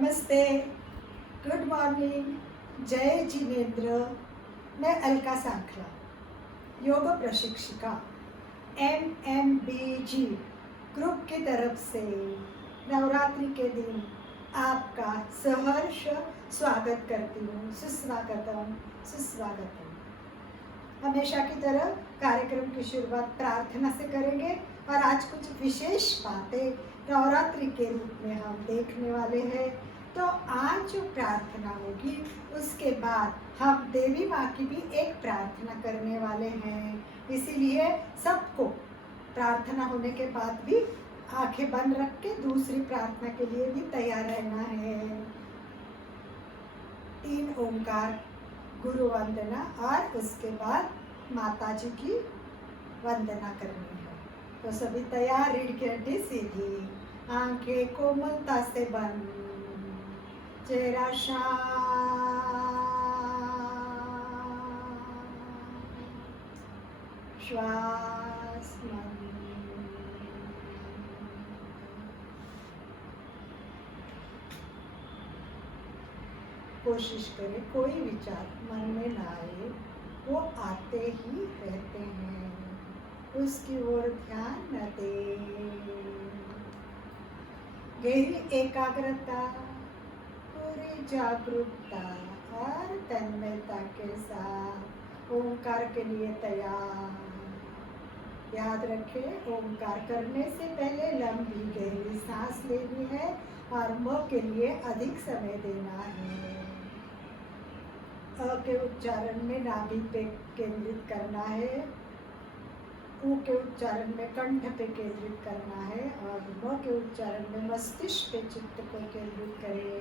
नमस्ते, good morning, जय जिनेन्द्र। मैं अलका सांखला, योग प्रशिक्षिका MMBG ग्रुप की तरफ से नवरात्रि के दिन आपका सहर्ष स्वागत करती हूँ। सुस्वागतम, सुस्वागतम। हमेशा की तरह कार्यक्रम की शुरुआत प्रार्थना से करेंगे और आज कुछ विशेष बातें नवरात्रि के रूप में हम देखने वाले हैं। तो आज जो प्रार्थना होगी उसके बाद हम देवी माँ की भी एक प्रार्थना करने वाले हैं। इसीलिए सबको प्रार्थना होने के बाद भी आंखें बंद रख के दूसरी प्रार्थना के लिए भी तैयार रहना है। 3 ओंकार गुरु वंदना और उसके बाद माता जी की वंदना करनी है। तो सभी तैयार, रीढ़ की हड्डी सीधी, आंखें कोमलता से बंद, चेहरा शांत, श्वास मंद। कोशिश करें कोई विचार मन में ना आए, वो आते ही रहते हैं, उसकी ओर ध्यान न दें। गहरी एकाग्रता, पूरी जागरूकता और तन्मयता के साथ ओंकार के लिए तैयार। याद रखें, ओंकार करने से पहले लंबी गहरी सांस लेनी है और मुंह के लिए अधिक समय देना है। अ के उच्चारण में नाभि पे केंद्रित करना है, ऊ के उच्चारण में कंठ पे केंद्रित करना है और म के उच्चारण में मस्तिष्क पे चित्त को केंद्रित करें।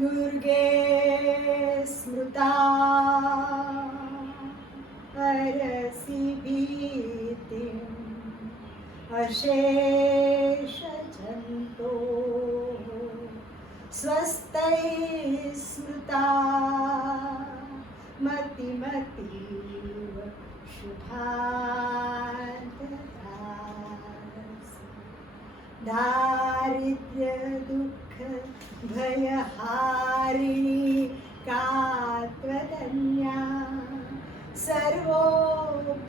दुर्गे स्मृता हरसि भीतिम् अशेष जन्तो स्वस्ति स्मृता मतिमतीव शुभार्थ दारिद्र्य दुःख भयहारिणी कात्वदन्या सर्वोपकार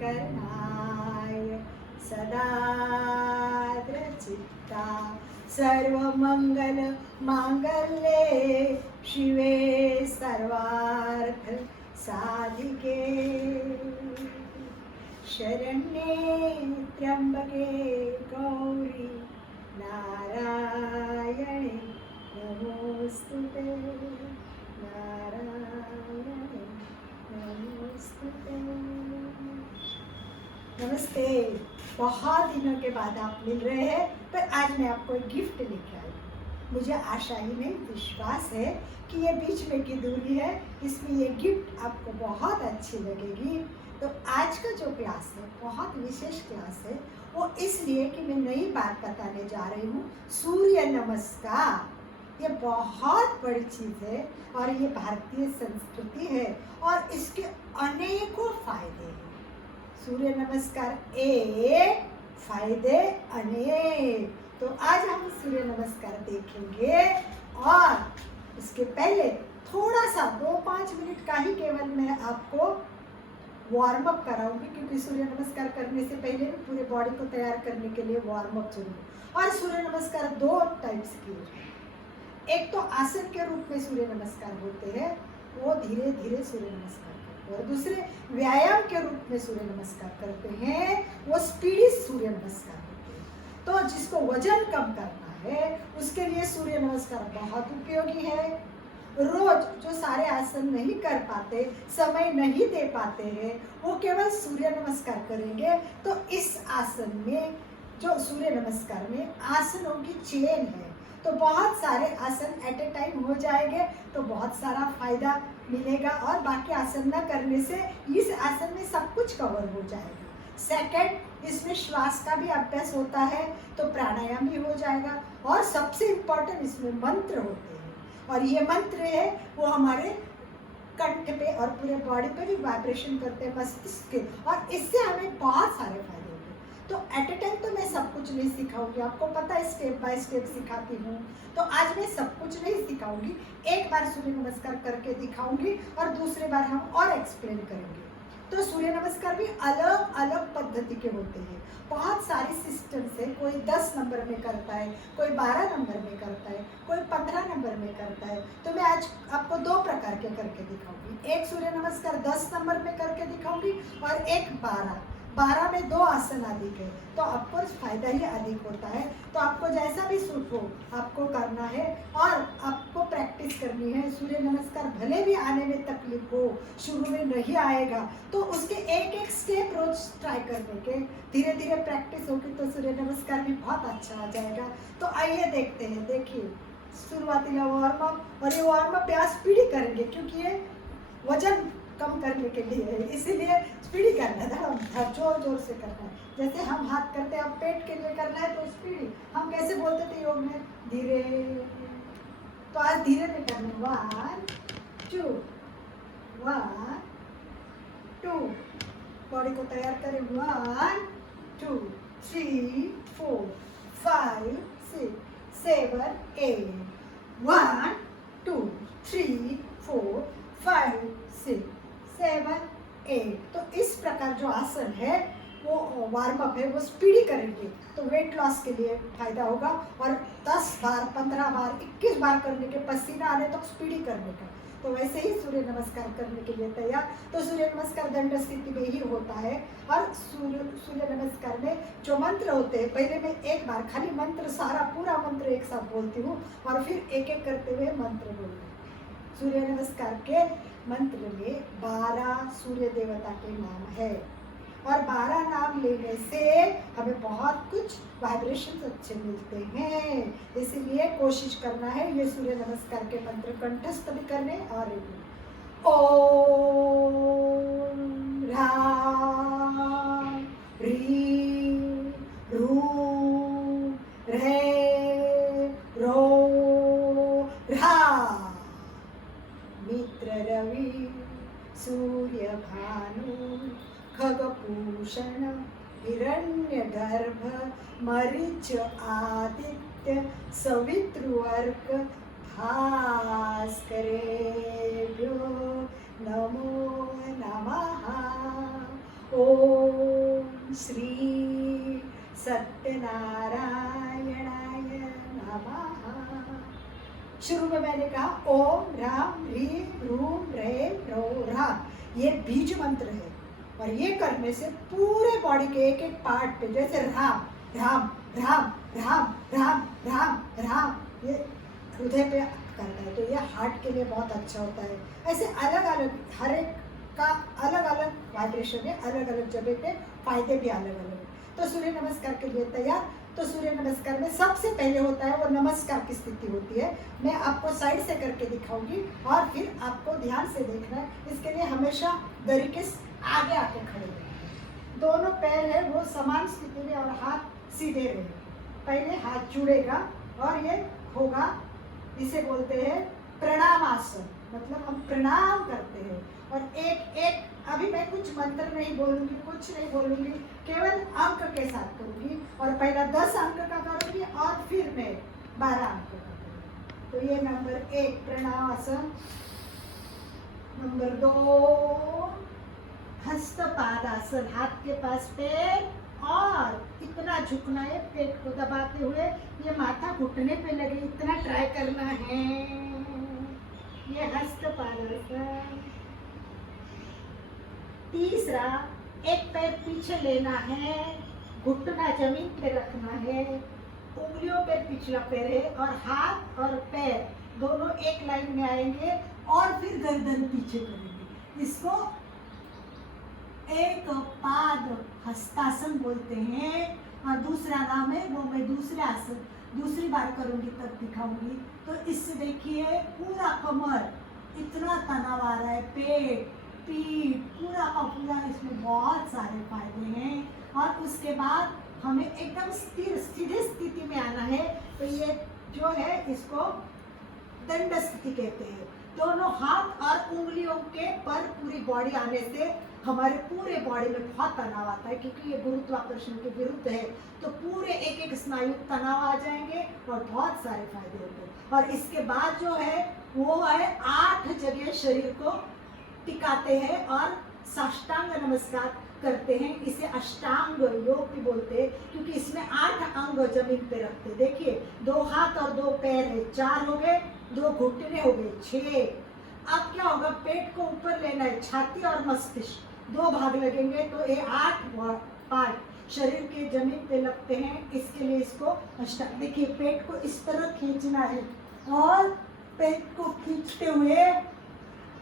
करणाय सदाद्रचित्ता सर्वमंगल मांगल्ये शिवे सर्वार्थ साधिके शरण्ये त्र्यंबके गौरी नारायणे नमोस्तुते, नारायणे नमोस्तुते। नमस्ते। बहुत दिनों के बाद आप मिल रहे हैं, पर आज मैं आपको एक गिफ्ट लेके आई। मुझे आशा ही नहीं, विश्वास है कि ये बीच में की दूरी है, इसमें ये गिफ्ट आपको बहुत अच्छी लगेगी। तो आज का जो क्लास है बहुत विशेष क्लास है, वो इसलिए कि मैं नई बात बताने जा रही हूँ। सूर्य नमस्कार ये बहुत बड़ी चीज़ है और ये भारतीय संस्कृति है और इसके अनेकों फायदे हैं। सूर्य नमस्कार एक, फायदे अनेक। तो आज हम सूर्य नमस्कार देखेंगे और इसके पहले थोड़ा सा 2-5 मिनट का ही केवल मैं आपको वार्म अप कराऊंगी, क्योंकि सूर्य नमस्कार करने से पहले भी पूरे बॉडी को तैयार करने के लिए वार्म अप जरूर। और सूर्य नमस्कार 2 टाइप्स की होते हैं। एक तो आसन के रूप में सूर्य नमस्कार होते हैं, वो धीरे धीरे सूर्य नमस्कार करते हैं, और दूसरे व्यायाम के रूप में सूर्य नमस्कार करते हैं, वो स्पीडी सूर्य नमस्कार होते हैं। तो जिसको वजन कम करना है उसके लिए सूर्य नमस्कार बहुत उपयोगी है। रोज जो सारे आसन नहीं कर पाते, समय नहीं दे पाते हैं, वो केवल सूर्य नमस्कार करेंगे तो इस आसन में, जो सूर्य नमस्कार में आसनों की चेन है, तो बहुत सारे आसन एट ए टाइम हो जाएंगे, तो बहुत सारा फायदा मिलेगा और बाकी आसन न करने से इस आसन में सब कुछ कवर हो जाएगा। सेकंड, इसमें श्वास का भी अभ्यास होता है, तो प्राणायाम भी हो जाएगा, और सबसे इम्पोर्टेंट इसमें मंत्र होते हैं, और ये मंत्र है वो हमारे कंठ पे और पूरे बॉडी पे भी वाइब्रेशन करते हैं, मस्तिष्क के, और इससे हमें बहुत सारे फायदे होते हैं। तो एट ए टाइम तो मैं सब कुछ नहीं सिखाऊंगी, आपको पता है स्टेप बाय स्टेप सिखाती हूँ, तो आज मैं सब कुछ नहीं सिखाऊंगी। एक बार सूर्य नमस्कार करके दिखाऊंगी और दूसरे बार हम और एक्सप्लेन करेंगे। तो सूर्य नमस्कार भी अलग अलग पद्धति के होते हैं, बहुत सारे सिस्टम से, कोई 10 नंबर में करता है, कोई 12 नंबर में करता है, कोई 15 नंबर में करता है। तो मैं आज आपको 2 प्रकार के करके दिखाऊंगी। एक सूर्य नमस्कार 10 नंबर में करके दिखाऊंगी और एक 12 में 2 आसन अधिक है, तो आपको फायदा ही अधिक होता है। तो आपको जैसा भी सूट हो आपको करना है और आपको प्रैक्टिस करनी है। सूर्य नमस्कार भले भी आने में तकलीफ हो, शुरू में नहीं आएगा, तो उसके एक एक स्टेप रोज ट्राई करने के, धीरे धीरे प्रैक्टिस होगी तो सूर्य नमस्कार भी बहुत अच्छा आ जाएगा। तो आइए देखते हैं। देखिए, शुरुआती वार्म अप, और ये वार्म अप यहाँ स्पीडी करेंगे क्योंकि ये वजन कम करने के लिए है, इसीलिए स्पीडी करना है, जोर जोर से करना है। जैसे हम हाथ करते हैं, अब पेट के लिए करना है तो स्पीडी। हम कैसे बोलते थे योग में? धीरे। तो आज धीरे में करना है। 1 2 1 2। बॉडी को तैयार करें। 1 2 3 4 5 6 7 8। 1 2 3 4 5 6 7 8। तो इस प्रकार जो आसन है वो वार्म अप है, वो स्पीडी करेंगे तो वेट लॉस के लिए फायदा होगा। और 10 बार 15 बार 21 बार करने के, पसीना आने तक स्पीडी करने का। तो वैसे ही सूर्य नमस्कार करने के लिए तैयार। तो सूर्य नमस्कार दंड स्थिति में ही होता है, और सूर्य नमस्कार में जो मंत्र होते हैं, पहले मैं एक बार खाली मंत्र, सारा पूरा मंत्र एक साथ बोलती हूँ और फिर एक एक करते हुए मंत्र बोलती हूँ। सूर्य नमस्कार के मंत्र में 12 सूर्य देवता के नाम है, और 12 नाम लेने से हमें बहुत कुछ वाइब्रेशन अच्छे मिलते हैं। इसीलिए कोशिश करना है ये सूर्य नमस्कार के मंत्र कंठस्थ भी करने। और ओम ह्रां ह्रीं ह्रूं ह्रैं ह्रौं ह्रां। मित्र रवि सूर्य भानु खगभूषण हिरण्यगर्भ मरीच आदित्य सवितृवर्क भास्करेभ्यो नमो नमः। ओम श्री सत्यनारायणाय नमः। शुरू में मैंने कहा ओम ह्रां ह्रीं ह्रूं ह्रैं ह्रौं ह्रां, ये बीज मंत्र है, और ये करने से पूरे बॉडी के एक एक पार्ट पे, जैसे राम राम राम राम राम राम राम, ये हृदय पे करता है, तो ये हार्ट के लिए बहुत अच्छा होता है। ऐसे अलग अलग हर एक का अलग अलग वाइब्रेशन है, अलग अलग जगह पे फायदे भी अलग अलग है। तो सूर्य नमस्कार के लिए तैयार। तो सूर्य नमस्कार में सबसे पहले होता है वो नमस्कार की स्थिति होती है। मैं आपको साइड से करके दिखाऊंगी और फिर आपको ध्यान से देखना है। इसके लिए हमेशा दरी के आगे आके खड़े रहें, दोनों पैर है वो समान स्थिति में और हाथ सीधे रहेंगे। पहले हाथ जुड़ेगा और ये होगा इसे बोलते हैं प्रणाम आसन, मतलब हम प्रणाम करते हैं। और एक एक अभी मैं कुछ मंत्र नहीं बोलूंगी, कुछ नहीं बोलूंगी, केवल अंक के साथ करूंगी। और पहला 10 अंक का करूंगी और फिर मैं 12 अंक का करूंगी। तो ये नंबर 1 प्रणाम आसन। नंबर 2 हस्तपादासन, हाथ के पास पैर और इतना झुकना है, पेट को दबाते हुए ये माथा घुटने पे लगे, इतना ट्राई करना है। ये हस्तपादासन। तीसरा एक पैर पीछे लेना है, घुटना जमीन पे रखना है, उंगलियों पे पिछला पैर है और हाथ और पैर दोनों एक लाइन में आएंगे और फिर गर्दन पीछे करेंगे। इसको एक पाद हस्तासन बोलते हैं। और दूसरा नाम है, वो मैं दूसरे आसन दूसरी बार करूंगी तब दिखाऊंगी। तो इससे देखिए पूरा कमर इतना तनाव आ रहा है, पेट पीठ पूरा का पूरा, इसमें बहुत सारे फायदे हैं। और उसके बाद हमें एकदम स्थिर सीधे स्थिति में आना है। तो ये जो है इसको दंड स्थिति कहते हैं। दोनों हाथ और उंगलियों के पर पूरी बॉडी आने से हमारे पूरे बॉडी में बहुत तनाव आता है, क्योंकि ये गुरुत्वाकर्षण के विरुद्ध है। तो पूरे एक एक स्नायु तनाव आ जाएंगे और बहुत सारे फायदे होंगे। और इसके बाद जो है वो है 8 जगह शरीर को टिकाते हैं और साष्टांग नमस्कार करते हैं। इसे अष्टांग योग भी बोलते हैं, क्योंकि इसमें 8 अंग जमीन पे रखते हैं। देखिए 2 हाथ और 2 पैर है, 4 हो गए, 2 घुटने हो गए, 6। अब क्या होगा, पेट को ऊपर लेना है, छाती और मस्तिष्क 2 भाग लगेंगे, तो ये 8 पार्ट शरीर के जमीन पे लगते हैं। इसके लिए इसको अष्टांग। देखिए पेट को इस तरह खींचना है और पेट को खींचते हुए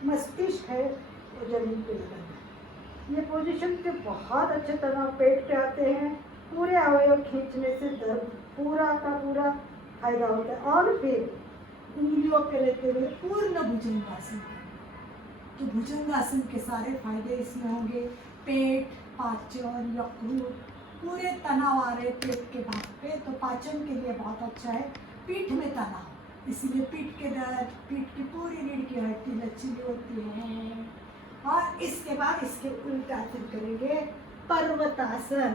मस्तिष्क है वो जमीन पे लगाना है। ये पोजीशन के बहुत अच्छे तरह पेट पे आते हैं। पूरे अवयव खींचने से दर्द पूरा का पूरा फायदा होता है। और फिर उंगलियों पे लेते हुए पूर्ण भुजंगासन। तो भुजंगासन के सारे फायदे इसमें होंगे। पेट, पाचन, यकृत पूरे तनाव आ रहे पेट के भाग पे, तो पाचन के लिए बहुत अच्छा है। पीठ में तनाव, इसीलिए पीठ के दर्द, पीठ की पूरी रीढ़ की हड्डी लचीली होती है। और इसके बाद इसके उल्टा आसन करेंगे पर्वतासन।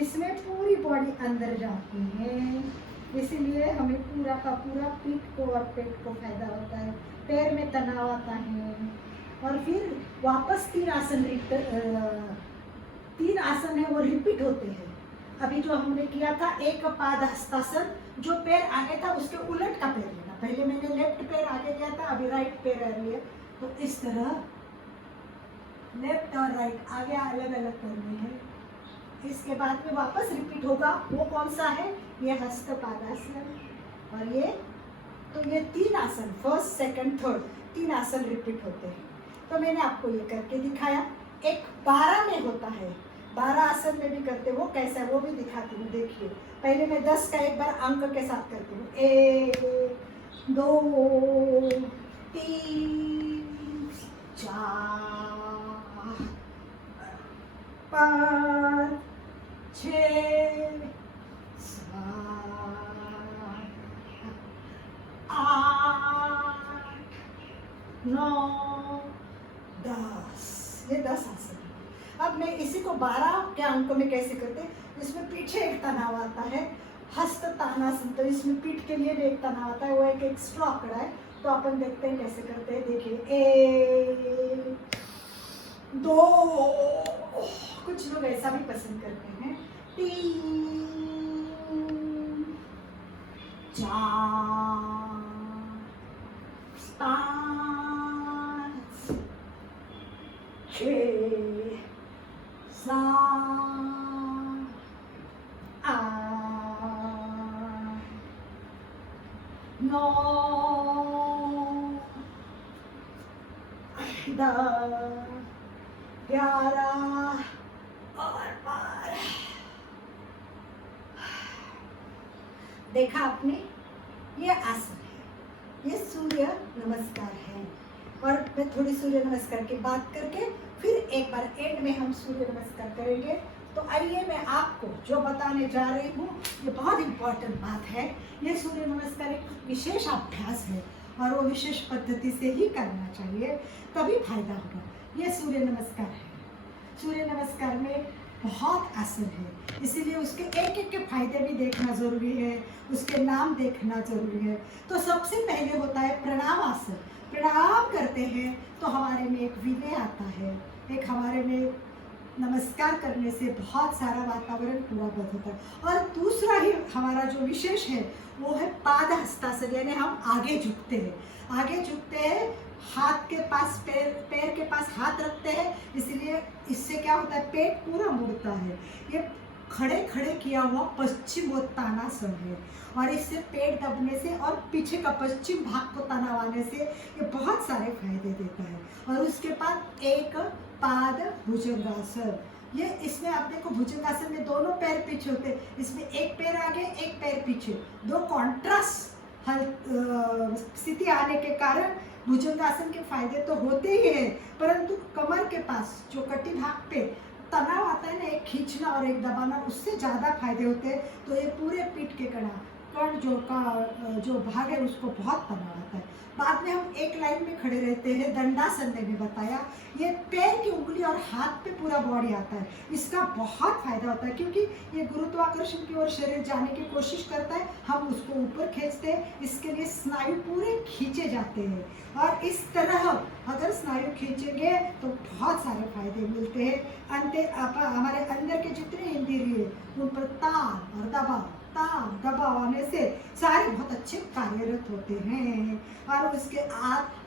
इसमें पूरी बॉडी अंदर जाती है, इसीलिए हमें पूरा का पूरा पीठ को और पेट को फायदा होता है, पैर में तनाव आता है। और फिर वापस 3 आसन है वो रिपीट होते हैं। अभी जो हमने किया था एक पाद हस्तासन, जो पैर आगे था उसके उलट का पैर लेना। पहले मैंने लेफ्ट पैर आगे लिया था, अभी राइट पैर लिया। तो इस तरह लेफ्ट और राइट आगे अलग अलग करने हैं। इसके बाद में वापस रिपीट होगा। वो कौन सा है, ये हस्तपादासन। और ये तो ये 3 आसन, फर्स्ट सेकंड थर्ड 3 आसन रिपीट होते हैं। तो मैंने आपको ये करके दिखाया। एक 12 में होता है, 12 आसन में भी करते, वो कैसा है वो भी दिखाती हूँ। देखिए पहले मैं 10 का एक बार अंक के साथ करती हूँ। 1 2 3 4 5 6 7 8 9 10। ये 10 आसन। अब मैं इसी को 12 के अंक में कैसे करते हैं, इसमें पीछे एक तनाव आता है, हस्त तानासन। तो इसमें पीठ के लिए भी एक तनाव आता है, वो एक एक्स्ट्रा आंकड़ा है। तो अपन देखते हैं कैसे करते हैं। देखिए 1 2, कुछ लोग ऐसा भी पसंद करते हैं, 3 4 5 6 7 8 9 10 11 और 12। देखा आपने, ये आसन है, ये सूर्य नमस्कार है। और मैं थोड़ी सूर्य नमस्कार की बात करके फिर एक बार एंड में हम सूर्य नमस्कार करेंगे। तो आइए मैं आपको जो बताने जा रही हूँ ये बहुत इम्पोर्टेंट बात है। ये सूर्य नमस्कार एक विशेष अभ्यास है और वो विशेष पद्धति से ही करना चाहिए, तभी फायदा होगा। ये सूर्य नमस्कार है। सूर्य नमस्कार में बहुत आसन है, इसीलिए उसके एक एक के फायदे भी देखना जरूरी है, उसके नाम देखना जरूरी है। तो सबसे पहले होता है प्रणाम आसन। प्रणाम करते हैं तो हमारे में एक विनय आता है, एक हमारे में नमस्कार करने से बहुत सारा वातावरण पूरा बदल होता है। और दूसरा ही हमारा जो विशेष है वो है पाद हस्तासन, यानी हम आगे झुकते हैं। आगे झुकते हैं, हाथ के पास पैर के पास हाथ रखते हैं, इसलिए इससे क्या होता है, पेट पूरा मुड़ता है। ये खड़े खड़े किया हुआ पश्चिमोत्तानासन है और इससे पेट दबने से और पीछे का पश्चिम भाग को तनावाने से ये बहुत सारे फायदे देता है। और उसके बाद एक पाद भुजंगासन। ये इसमें आप देखो, भुजंगासन में दोनों पैर पीछे होते हैं, इसमें एक पैर आगे एक पैर पीछे, दो कॉन्ट्रास्ट स्थिति आने के कारण भुजंगासन के फायदे तो होते ही हैं, परंतु कमर के पास जो कटी भाग पे तनाव आता है ना, एक खींचना और एक दबाना, उससे ज़्यादा फायदे होते हैं। तो ये पूरे पीठ के कण जो भाग है उसको बहुत तनाव आता है। बाद में हम एक लाइन में खड़े रहते हैं, दंडासन ने भी बताया। ये पैर की उंगली और हाथ पे पूरा बॉडी आता है, इसका बहुत फायदा होता है, क्योंकि ये गुरुत्वाकर्षण की ओर शरीर जाने की कोशिश करता है, हम उसको ऊपर खींचते हैं, इसके लिए स्नायु पूरे खींचे जाते हैं। और इस तरह अगर स्नायु खींचेंगे तो बहुत सारे फायदे मिलते हैं। हमारे अंदर के जितने इंद्रिय उन पर तान और दबाव आने से सारे बहुत अच्छे कार्यरत होते हैं। और उसके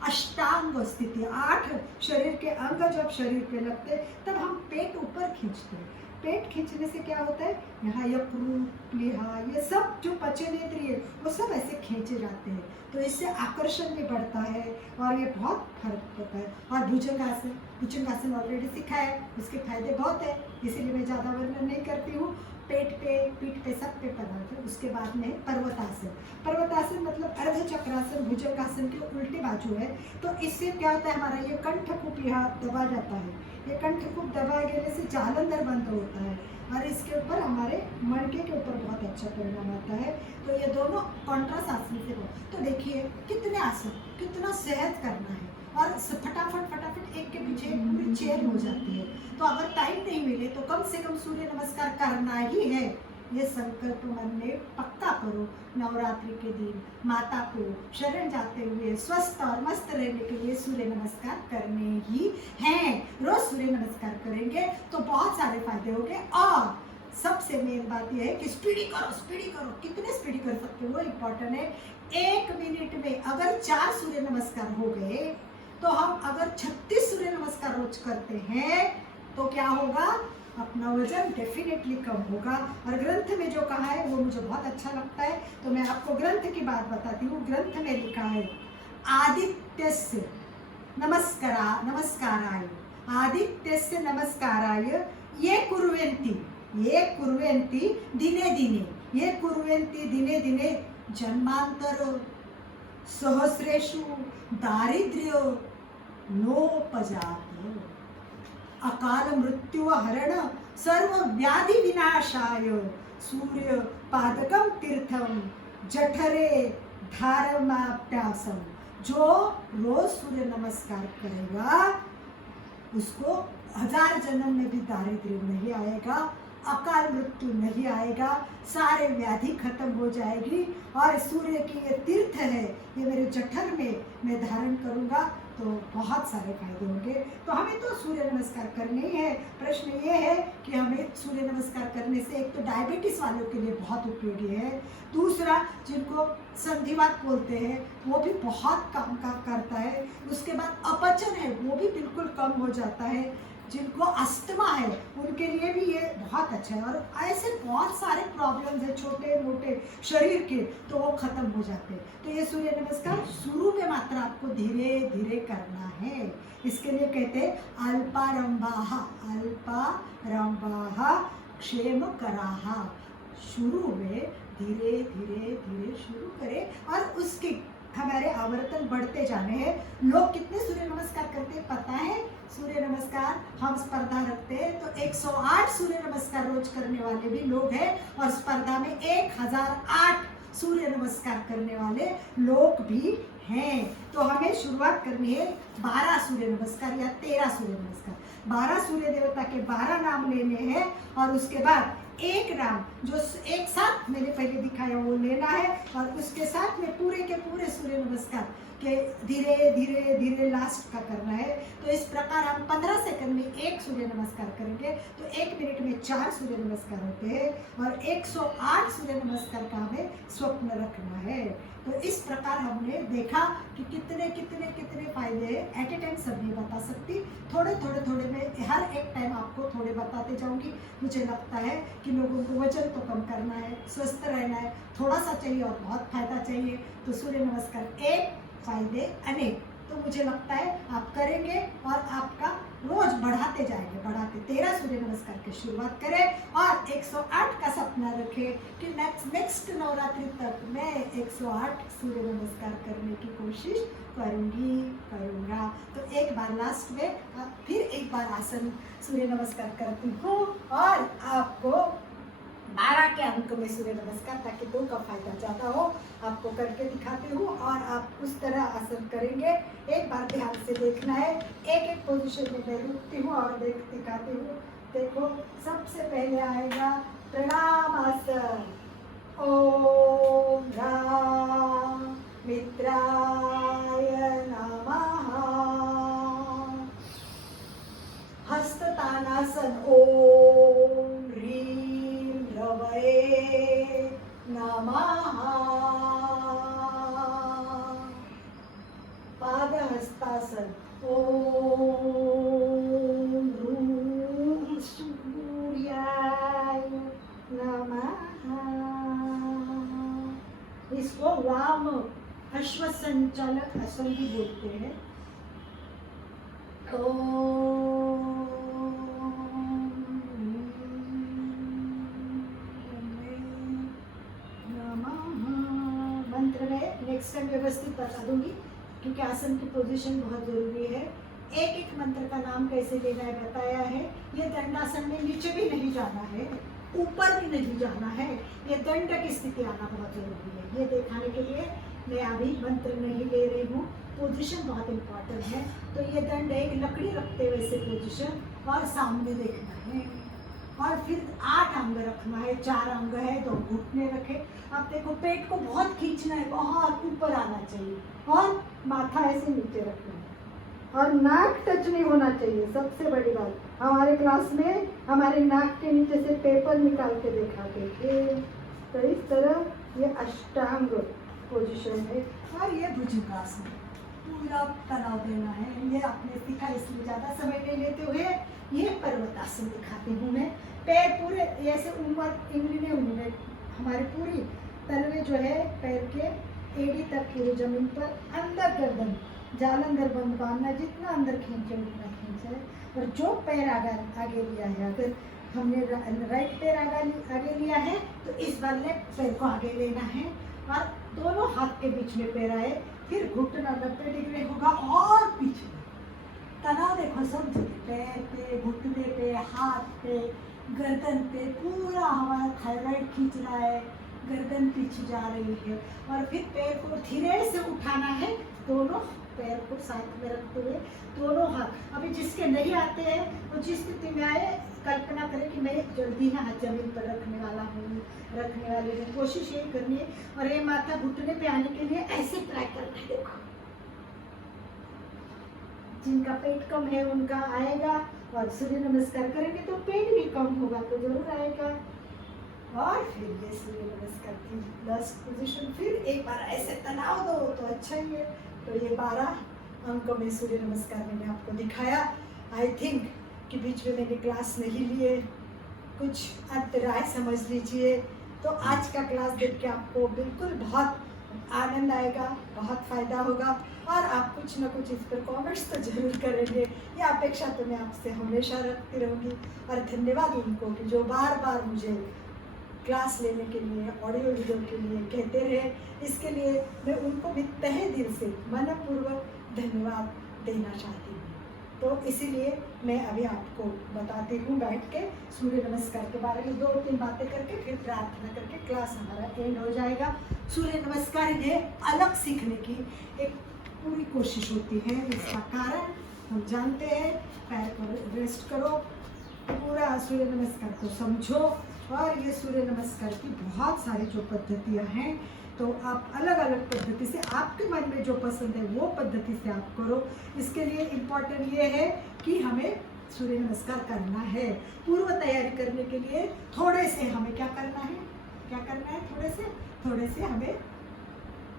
अष्टांग स्थिति, 8 शरीर के अंग जब शरीर पे लगते तब हम पेट ऊपर खींचते हैं। पेट खींचने से क्या होता है, यहाँ यकृत, प्लीहा, ये सब जो पचनेंद्रिय वो सब ऐसे खींचे जाते हैं, तो इससे आकर्षण भी बढ़ता है और ये बहुत फर्क पड़ता है। और भुजंगासन ऑलरेडी सीखा है, उसके फायदे बहुत है, इसीलिए मैं ज़्यादा वर्णन नहीं करती हूँ। पेट पे, पीठ पे, सब पे पदार्थ है। उसके बाद में पर्वतासन मतलब अर्ध चक्रासन भुजंगासन के उल्टे बाजू है। तो इससे क्या होता है, हमारा ये कंठकूप यहाँ दबा जाता है। ये कंठकूप दबा गए से जालंधर बंद होता है और इसके ऊपर हमारे मणके के ऊपर बहुत अच्छा परिणाम आता है। तो ये दोनों कॉन्ट्रास्ट आसन से हो। तो देखिए कितने आसन, कितना सेहत करना है और फटाफट एक के पीछे एक पूरी चेयर हो जाती है। तो अगर टाइम नहीं मिले तो कम से कम सूर्य नमस्कार करना ही है। ये संकल्प मन में पक्का करो। नवरात्रि के दिन माता को शरण जाते हुए स्वस्थ और मस्त रहने के लिए सूर्य नमस्कार करने ही हैं। रोज सूर्य नमस्कार करेंगे तो बहुत सारे फायदे होंगे। और सबसे मेन बात यह है कि स्पीडी करो। कितने स्पीडी कर सकते हो वो इम्पोर्टेंट है। 1 मिनट में अगर 4 सूर्य नमस्कार हो गए तो हम अगर 36 सूर्य नमस्कार रोज करते हैं तो क्या होगा, अपना वजन डेफिनेटली कम होगा। और ग्रंथ में जो कहा है वो मुझे बहुत अच्छा लगता है, तो मैं आपको ग्रंथ की बात बताती हूँ। ग्रंथ में लिखा है, आदित्यस्य नमस्काराय आदित्यस्य नमस्काराय ये कुर्वन्ति दिने दिने जन्मांतर सहस्रेषु दारिद्र्य नोपजात अकाल मृत्यु हरण सर्व व्याधि विनाशाय सूर्य पादकम तीर्थम जठरे धारणाभ्यासम। जो रोज सूर्य नमस्कार करेगा उसको 1000 जन्म में भी दारिद्र्य नहीं आएगा, अकाल मृत्यु नहीं आएगा, सारे व्याधि खत्म हो जाएगी। और सूर्य की ये तीर्थ है, ये मेरे जठर में मैं धारण करूँगा तो बहुत सारे फायदे होंगे। तो हमें तो सूर्य नमस्कार करने ही है। प्रश्न ये है कि हमें सूर्य नमस्कार करने से एक तो डायबिटीज वालों के लिए बहुत उपयोगी है, दूसरा जिनको संधिवात बोलते हैं वो भी बहुत काम करता है, उसके बाद अपचन है वो भी बिल्कुल कम हो जाता है, जिनको अस्थमा है उनके लिए भी ये बहुत अच्छा है। और ऐसे बहुत सारे प्रॉब्लम्स है छोटे मोटे शरीर के, तो वो खत्म हो जाते हैं। तो ये सूर्य नमस्कार शुरू में मात्र आपको धीरे धीरे करना है। इसके लिए कहते हैं अल्पारंभाः क्षेम कराः। शुरू में धीरे धीरे शुरू करें और उसकी हमारे आवर्तन बढ़ते जाने हैं। लोग कितने सूर्य नमस्कार करते हैं पता है? सूर्य नमस्कार हम स्पर्धा रखते हैं तो 108 सूर्य नमस्कार रोज करने वाले भी लोग हैं, और स्पर्धा में 1008 सूर्य नमस्कार करने वाले लोग भी हैं। तो हमें शुरुआत करनी है 12 सूर्य नमस्कार या 13 सूर्य नमस्कार। 12 सूर्य देवता के 12 नाम लेने हैं, और उसके बाद एक नाम जो एक साथ मैंने पहले दिखाया वो लेना है, और उसके साथ में पूरे के पूरे सूर्य नमस्कार के धीरे धीरे धीरे लास्ट का करना है। तो इस प्रकार हम 15 सेकंड में एक सूर्य नमस्कार करेंगे तो 1 मिनट में 4 सूर्य नमस्कार होते हैं, और 108 सूर्य नमस्कार का हमें स्वप्न रखना है। तो इस प्रकार हमने देखा कि कितने कितने कितने फायदे हैं। एट ए टाइम सब नहीं बता सकती, थोड़े थोड़े थोड़े में हर एक टाइम आपको थोड़े बताते जाऊंगी। मुझे लगता है कि लोगों को वजन तो कम करना है, स्वस्थ रहना है, थोड़ा सा चाहिए और बहुत फायदा चाहिए। तो सूर्य नमस्कार एक, फायदे अनेक। तो मुझे लगता है आप करेंगे और आपका रोज बढ़ाते जाएंगे, बढ़ाते 13 सूर्य नमस्कार की शुरुआत करें और 108 का सपना रखें कि नेक्स्ट नवरात्रि तक मैं 108 सूर्य नमस्कार करने की कोशिश करूँगा। तो एक बार लास्ट में फिर एक बार आसन सूर्य नमस्कार करती हूँ और आपको 12 के अंक में सूर्य नमस्कार, ताकि 2 का फायदा ज़्यादा हो, आपको करके दिखाती हूँ और आप उस तरह आसन करेंगे। एक बार ध्यान से देखना है, एक एक पोजीशन में मैं रुकती हूँ और दिखाती हूँ। देखो, सबसे पहले आएगा प्रणाम आसन। ओम ह्रां मित्राय नमः। हस्ततानासन ओम ह्रीं रवये नमः। पादहस्तासन ओम ह्रूं सूर्याय नमः। इसको वाम अश्वसंचालक आसन भी बोलते हैं। मंत्र में नेक्स्ट टाइम व्यवस्थित बता दूंगी, क्योंकि आसन की पोजीशन बहुत जरूरी है। एक एक मंत्र का नाम कैसे लेना है बताया है। ये दंडासन में नीचे भी नहीं जाना है, ऊपर भी नहीं जाना है, ये दंड की स्थिति आना बहुत जरूरी है। ये दिखाने के लिए मैं अभी मंत्र नहीं ले रही हूँ, पोजीशन बहुत इम्पोर्टेंट है। तो ये दंड है, एक लकड़ी रखते वैसे पोजीशन, और सामने देखना है, और फिर 8 अंग रखना है। 4 अंग है तो घुटने रखे। आप देखो, पेट को बहुत खींचना है, बहुत ऊपर आना चाहिए, और माथा ऐसे नीचे रखना है, और नाक टच नहीं होना चाहिए। सबसे बड़ी बात, हमारे क्लास में हमारे नाक के नीचे से पेपर निकाल के दिखाते थे। तो इस तरह ये अष्टांग पोजीशन है, और ये भुजंगासन, पूरा तनाव देना है। ये आपने सीखा, इसलिए ज़्यादा समय नहीं लेते हुए ये पर्वतासन दिखाती हूँ मैं। पैर पूरे ऐसे उंगली हमारी पूरी तलवे जो है पैर के एड़ी तक पूरी जमीन पर, अंदर गर्दन जालंधर बंद बांधना, जितना अंदर खींचे उतना खींचे। और जो पैर आगे लिया है, अगर हमने राइट पैर आगे लिया है तो इस बार लेफ्ट पैर को आगे लेना है, और दोनों हाथ के बीच में पैर आए, फिर घुटना 90 डिग्री होगा और पीछे। तनाव देखो सब जगह, पैर पे, घुटने पे, हाथ पे, गर्दन पे, पूरा हमारा थायराइड खींच रहा है, गर्दन पीछे जा रही है। और फिर पैर को धीरे से उठाना है, दोनों पैर को साथ में रखते हुए दोनों हाथ। अभी जिसके नहीं आते हैं वो जिस स्थिति में आए, कल्पना करें कि मैं जल्दी ना हाथ जमीन पर रखने वाली हूँ। कोशिश यही करनी है, और ये माथा घुटने पे आने के लिए ऐसे ट्राई करना है। देखो, जिनका पेट कम है उनका आएगा, और सूर्य नमस्कार करेंगे तो पेट भी कम होगा तो जरूर आएगा। और फिर ये सूर्य नमस्कार की लास्ट पोजीशन, फिर एक बार ऐसे तनाव दो तो अच्छा ही है। तो ये 12 अंकों में सूर्य नमस्कार मैंने आपको दिखाया। आई थिंक कि बीच में मैंने क्लास नहीं लिए, कुछ अंतराय समझ लीजिए। तो आज का क्लास देख के आपको बिल्कुल बहुत आनंद आएगा, बहुत फ़ायदा होगा, और आप कुछ ना कुछ इस पर कमेंट्स तो जरूर करेंगे। ये अपेक्षा तो मैं आपसे हमेशा रखती रहूँगी। और धन्यवाद उनको कि जो बार बार मुझे क्लास लेने के लिए, ऑडियो वीडियो के लिए कहते रहे, इसके लिए मैं उनको भी तहे दिल से मनपूर्वक धन्यवाद देना चाहती हूँ। तो इसीलिए मैं अभी आपको बताती हूँ बैठ के सूर्य नमस्कार के बारे में 2-3 बातें करके फिर प्रार्थना करके क्लास हमारा एंड हो जाएगा। सूर्य नमस्कार ये अलग सीखने की एक पूरी कोशिश होती है। इसका कारण हम जानते हैं। पैर को रेस्ट करो, पूरा सूर्य नमस्कार को समझो, और ये सूर्य नमस्कार की बहुत सारी जो पद्धतियाँ हैं, तो आप अलग अलग पद्धति से, आपके मन में जो पसंद है वो पद्धति से आप करो। इसके लिए इम्पोर्टेंट ये है कि हमें सूर्य नमस्कार करना है। पूर्व तैयारी करने के लिए थोड़े से हमें क्या करना है, थोड़े से हमें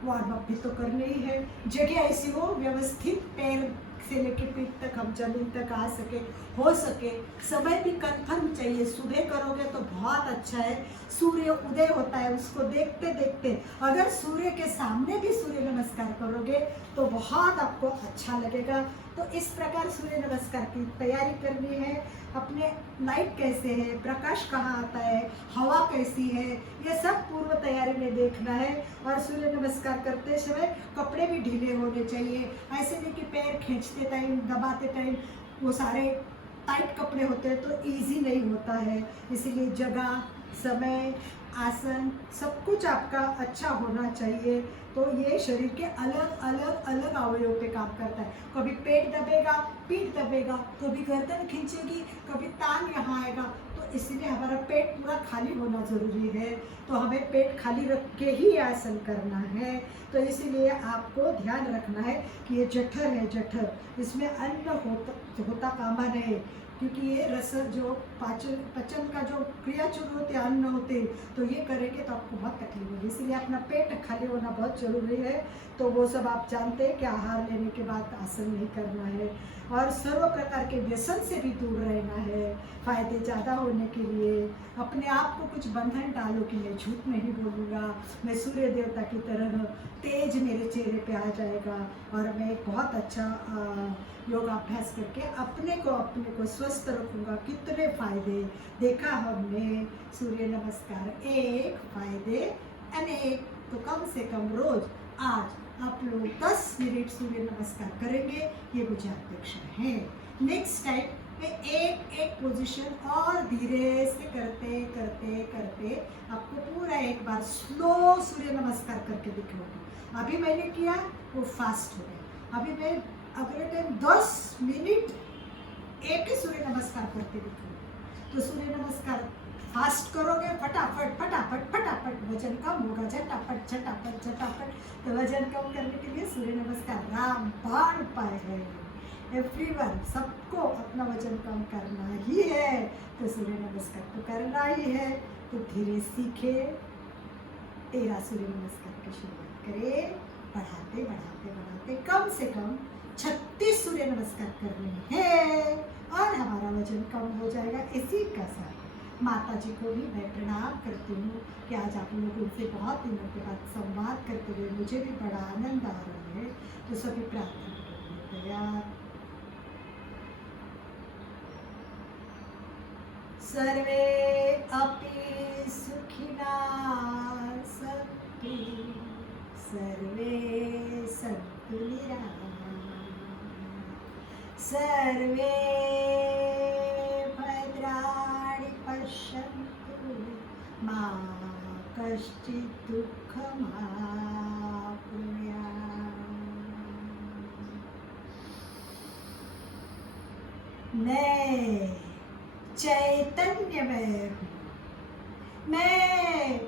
वार्म अप भी तो करने ही है। जगह ऐसी हो व्यवस्थित, पैर से लेके पीठ तक हम जमीन तक आ सके, हो सके। समय भी कंफर्म चाहिए। सुबह करोगे तो बहुत अच्छा है। सूर्य उदय होता है, उसको देखते देखते अगर सूर्य के सामने भी सूर्य नमस्कार करोगे तो बहुत आपको अच्छा लगेगा। तो इस प्रकार सूर्य नमस्कार की तैयारी करनी है। अपने लाइट कैसे है, प्रकाश कहाँ आता है, हवा कैसी है, ये सब पूर्व तैयारी में देखना है। और सूर्य नमस्कार करते समय कपड़े भी ढीले होने चाहिए। ऐसे नहीं कि पैर खींचते टाइम, दबाते टाइम वो सारे टाइट कपड़े होते हैं तो इजी नहीं होता है। इसीलिए जगह, समय, आसन सब कुछ आपका अच्छा होना चाहिए। तो ये शरीर के अलग अवयव पे काम करता है। कभी पेट दबेगा, पीठ दबेगा, कभी गर्दन खींचेगी, कभी तान यहाँ आएगा। तो इसीलिए हमारा पेट पूरा खाली होना ज़रूरी है। तो हमें पेट खाली रख के ही आसन करना है। तो इसीलिए आपको ध्यान रखना है कि ये जठर है, जठर, इसमें अन्न होता कामा नहीं, क्योंकि ये रस जो पचन का जो क्रिया शुरू होते, अन्न होते, तो ये करेंगे तो आपको बहुत तकलीफ होगी। इसलिए अपना पेट खाली होना बहुत ज़रूरी है। तो वो सब आप जानते हैं कि आहार लेने के बाद आसन नहीं करना है। और सर्व प्रकार के व्यसन से भी दूर रहना है। फ़ायदे ज़्यादा होने के लिए अपने आप को कुछ बंधन डालो कि मैं झूठ नहीं बोलूँगा, मैं सूर्य देवता की तरह तेज मेरे चेहरे पे आ जाएगा और मैं एक बहुत अच्छा योगाभ्यास करके अपने को स्वस्थ रखूँगा। कितने फ़ायदे देखा हमने। सूर्य नमस्कार एक, फ़ायदे अनेक। तो कम से कम रोज़ आज आप लोग 10 मिनट सूर्य नमस्कार करेंगे, ये मुझे अपेक्षा है। नेक्स्ट टाइम मैं एक पोजीशन और धीरे से करते करते करते आपको पूरा एक बार स्लो सूर्य नमस्कार करके दिखाऊंगी। अभी मैंने किया वो फास्ट हो गया। अभी मैं अगले टाइम 10 मिनट एक ही सूर्य नमस्कार करके दिखाऊंगी। तो सूर्य नमस्कार फास्ट करोगे, फटाफट फटाफट फटाफट वजन कम होगा, झटापट झटापट झटापट। तो वजन कम करने के लिए सूर्य नमस्कार रामबाण उपाय है। एवरीवन, सबको अपना वजन कम करना ही है, तो सूर्य नमस्कार तो करना ही है। तो धीरे सीखे, 13 सूर्य नमस्कार की शुरुआत करें। बढ़ाते बढ़ाते बढ़ाते कम से कम 36 सूर्य नमस्कार करने हैं और हमारा वजन कम हो जाएगा। इसी का साथ माता जी को भी मैं प्रणाम करती हूँ कि आज आप लोगों से बहुत दिनों के बाद संवाद करते हुए मुझे भी बड़ा आनंद आ रहा है। तो सभी प्रार्थना करने तैयार। सर्वे अपि सुखिना सन्तु, सर्वे सन्तु निरामयाः, सर्वे भद्राणि पश्यन्तु, मा कश्चित् दुःखमाप्नुयात्। मैं चैतन्यमय हूँ, मैं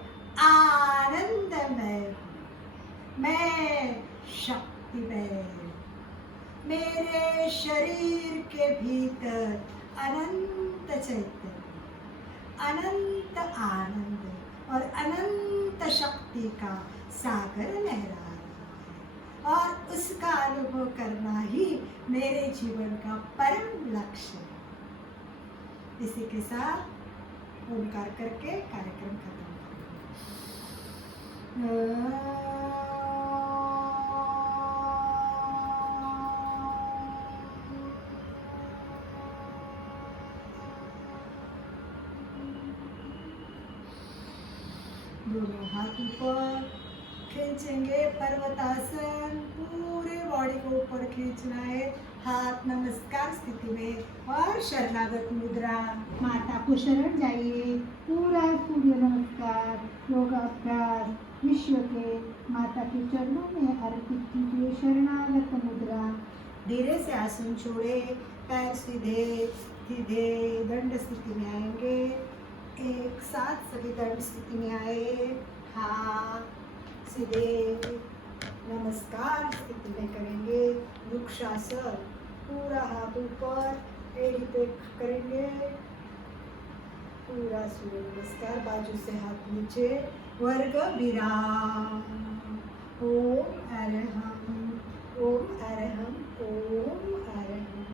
आनंदमय हूँ, मैं शक्तिमय हूँ। मेरे शरीर के भीतर अनंत चैतन्य, अनंत आनंद और अनंत शक्ति का सागर लहरा रहा है और उसका अनुभव करना ही मेरे जीवन का परम लक्ष्य है। इसी के साथ ओंकार करके कार्यक्रम खत्म करेंगे। दोनों हाथ ऊपर खींचेंगे पर्वतासन, पूरे बॉडी को ऊपर खींचना है, हाथ नमस्कार स्थिति में और शरणागत मुद्रा। माता को शरण जाइए, पूरा सूर्य नमस्कार योगाभ्यास विश्व के माता के चरणों में अर्पित कीजिए शरणागत मुद्रा। धीरे से आसन छोड़े, पैर सीधे सीधे दंड स्थिति में आएंगे, एक साथ सभी दंड स्थिति में आए, हाथ सीधे नमस्कार स्थिति में करेंगे, वृक्षासन, पूरा हाथ ऊपर एड़ी पे करेंगे, पूरा सूर्य नमस्कार, बाजू से हाथ नीचे, वर्ग विराम। ओम अरहम, ओम अरहम, ओम अरहम।